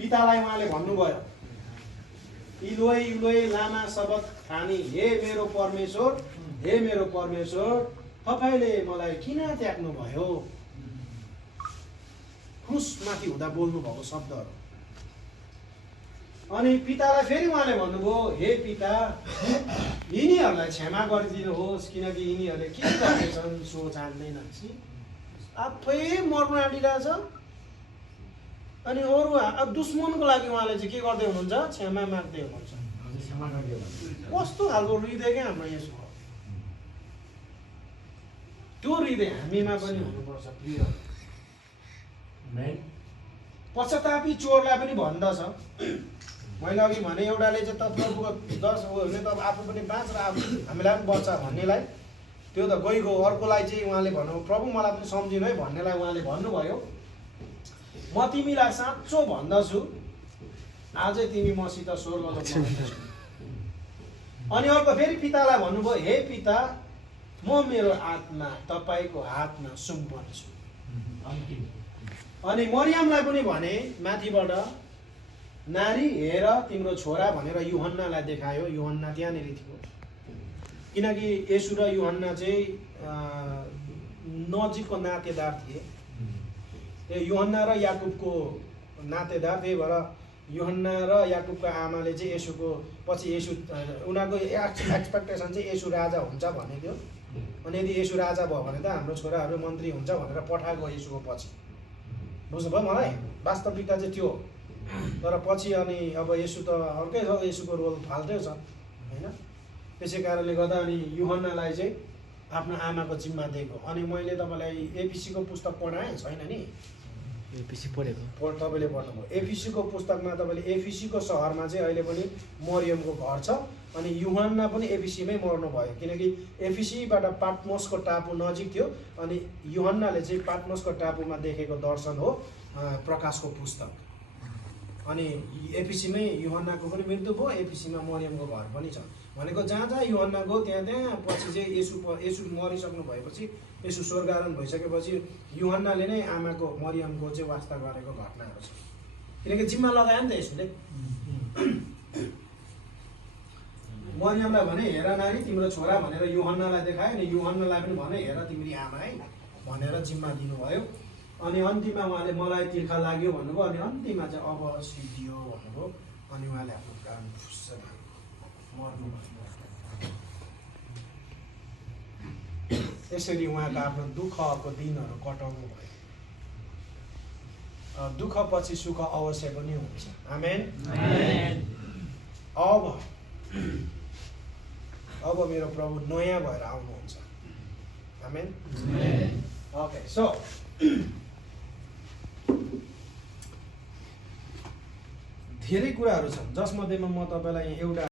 पितालाई उहाँले भन्नुभयो, इलोई इलोई लामा सबक्थानी, हे मेरो परमेश्वर तपाईले मलाई किन त्याग्नु भयो? क्रुसमाथि हुँदा बोल्नु भएको शब्दहरू। अनि पितालाई फेरि उहाँले भन्नुभयो, हे पिता यिनीहरूलाई क्षमा गरिदिनुहोस् किनकि यिनीहरूले के गर्दैछन् सो जान्दैनन्। आफै मर्नु आँटिरहेछ अनि अरू दुश्मनको लागि उहाँले चाहिँ के गर्दै हुनुहुन्छ? क्षमा माग्दै हुनुहुन्छ। कस्तो खालको हृदय क्या हाम्रो यसको? त्यो हृदय हामीमा पनि हुनुपर्छ प्रिय। पश्चातापी चोरलाई पनि भन्दछ, मैले अघि भने एउटाले चाहिँ त प्रभुको दर्श हो भने त आफू पनि बाँच र हामीलाई पनि बच्छ भन्नेलाई, त्यो त गइगयो। अर्कोलाई चाहिँ उहाँले भन्नु, प्रभु मलाई पनि सम्झिनु है भन्नेलाई उहाँले भन्नुभयो, म तिमीलाई साँचो भन्दछु आजै तिमी मसित स्वर्गलोकमा हुन्छौ। अनि अर्को फेरि पितालाई भन्नुभयो, हे पिता म मेरो आत्मा तपाईको हातमा सुम्पन्छु। अनि मरियमलाई पनि भने माथिबाट, नारी हेर तिम्रो छोरा भनेर युहन्नालाई देखायो। युहन्ना त्यहाँनिर थियो किनकि येशू र युहन्ना चाहिँ नजिकको नातेदार थिए। युहन्ना र याकुबको नातेदार, त्यही भएर युहन्ना र याकुबको आमाले चाहिँ येशूको पछि येशू उनीहरूको एक्सपेक्टेसन चाहिँ येशू राजा हुन्छ भन्ने थियो। अनि यदि येशू राजा भयो भने त हाम्रो छोराहरू मन्त्री हुन्छ भनेर पठाएको येशूको पछि। बुझ्नुभयो मलाई? वास्तविकता चाहिँ त्यो। तर पछि अनि अब येशू त अर्कै छ, येशूको रोल फाल्टै छ होइन। त्यसै कारणले गर्दा अनि युहन्नालाई चाहिँ आफ्नो आमाको जिम्मा दिएको। अनि मैले तपाईँलाई एफिसीको पुस्तक पढाएँ छैन नि? एफिसी पढेको तपाईँले पढ्नुभयो। एफिसीको पुस्तकमा तपाईँले एफिसीको सहरमा चाहिँ अहिले पनि मरियमको घर छ। अनि युहन्ना पनि एफिसीमै मर्नुभयो किनकि एफिसीबाट पाटमोसको टापु नजिक थियो। अनि युहन्नाले चाहिँ पाटमोसको टापुमा देखेको दर्शन हो प्रकाशको पुस्तक। अनि एफिसीमै युहन्नाको पनि मृत्यु भयो, एफिसीमा मरियमको घर पनि छ। भनेको जहाँ जहाँ युहन्ना गयो त्यहाँ पछि चाहिँ येशू मरिसक्नु भएपछि, येशू स्वर्गारोहण भइसकेपछि युहन्नाले नै आमाको मरियमको चाहिँ वास्ता गरेको घटनाहरू छ। किनकि जिम्मा लगायो नि त येशूले। मरियमलाई भने हेर नारी तिम्रो छोरा भनेर युहन्नालाई देखायो। अनि युहन्नालाई पनि भने हेर तिम्री आमा है भनेर जिम्मा दिनुभयो। अनि अन्तिममा उहाँले मलाई तिर्खा लाग्यो भन्नुभयो। अनि अन्तिममा चाहिँ अब सिद्धियो भन्नुभयो। अनि उहाँले आफ्नो प्राण फुस्छ मर्नु भयो। यसरी उहाँको आफ्नो दुःखको दिनहरू कटाउनु भयो। दुःख पछि सुख अवश्य पनि हुन्छ। आमेन। अब मेरो प्रभु नयाँ भएर आउनुहुन्छ। आमेन। ओके, सो धेरै कुराहरू छन् जसमध्येमा म तपाईँलाई एउटा